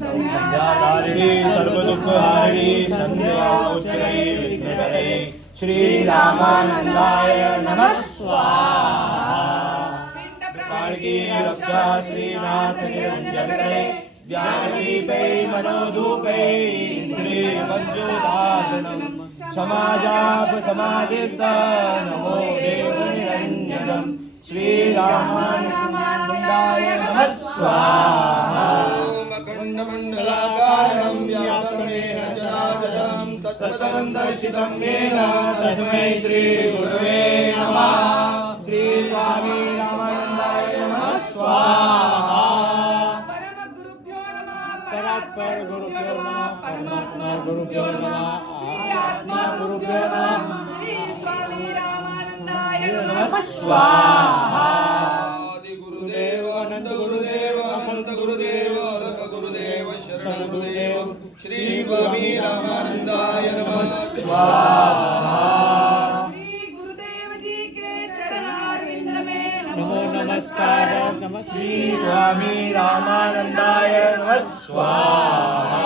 संध्याधारिणी सर्वदुःखहारिणी संध्याौषधे विघ्नहरे श्री रामानंदाय नमः स्वाहा। काळकी रक्षा श्रीनाथ निरंजने ज्ञानदीपै मनोधूपै इंद्रियवज्रोदाहरणं समाजाप समाधिस्थ नमो देव निरंजनम् श्री रामानंदाय नमः स्वाहा। अखण्डमण्डलाकारं व्याप्तमेन जनार्दनं तत्पदं दर्शितं येन तस्मै श्री गुरवे नमः। श्री स्वामी रामानंदाय नमः स्वाहा। परमगुरुभ्यो नमः परात्पर गुरुभ्यो नमः परमात्मा गुरुभ्यो नमः श्री आत्मा गुरुभ्यो नमः श्री स्वामी रामानंदाय नमः स्वाहा। आदि गुरुदेव अनंत गुरुदेव अनंत गुरुदेव अलग गुरुदेव शरण गुरुदेव श्री स्वामी रामानंदाय नमः स्वाहा। श्री गुरुदेव जी के चरणारविंद में नमो नमस्कार नमः श्री स्वामी रामानंदाय नमः स्वाहा।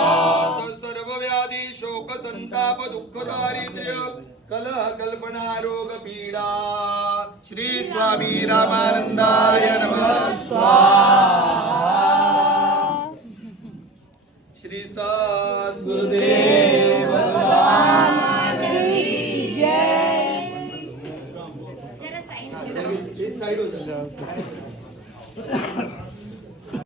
सर्व व्याधी शोक संताप दुःख दारिद्र्य कलह कल्पना रोग पीडा श्री स्वामी रामानंदाय नमः स्वाहा। श्री सद्गुरुदेव भगवान की जय।